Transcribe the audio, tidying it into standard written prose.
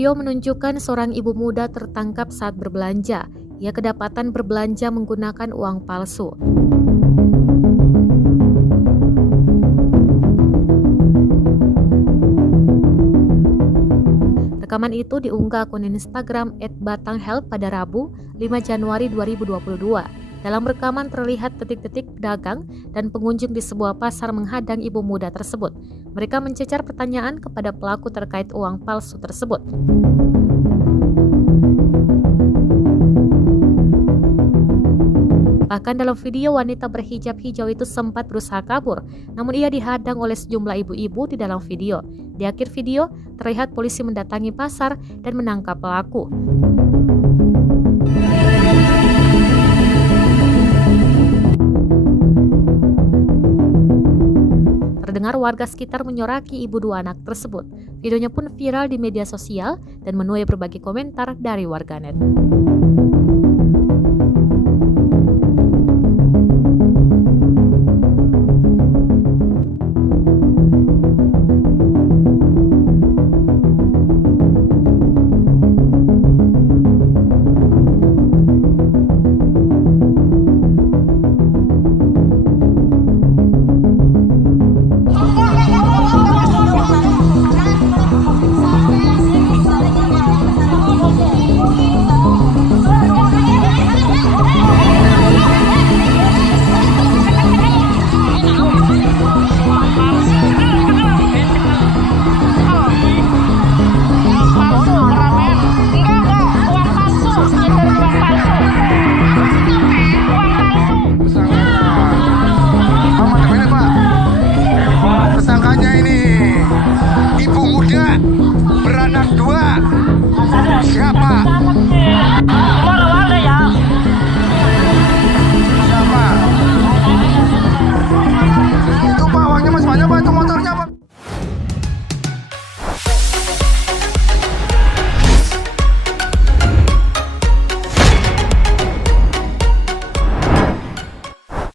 Video menunjukkan seorang ibu muda tertangkap saat berbelanja. Ia kedapatan berbelanja menggunakan uang palsu. Rekaman itu diunggah akun Instagram @batanghelp pada Rabu, 5 Januari 2022. Dalam rekaman terlihat detik-detik pedagang dan pengunjung di sebuah pasar menghadang ibu muda tersebut. Mereka mencecar pertanyaan kepada pelaku terkait uang palsu tersebut. Bahkan dalam video, wanita berhijab hijau itu sempat berusaha kabur, namun ia dihadang oleh sejumlah ibu-ibu di dalam video. Di akhir video, terlihat polisi mendatangi pasar dan menangkap pelaku. Terdengar warga sekitar menyoraki ibu dua anak tersebut. Videonya pun viral di media sosial dan menuai berbagai komentar dari warganet.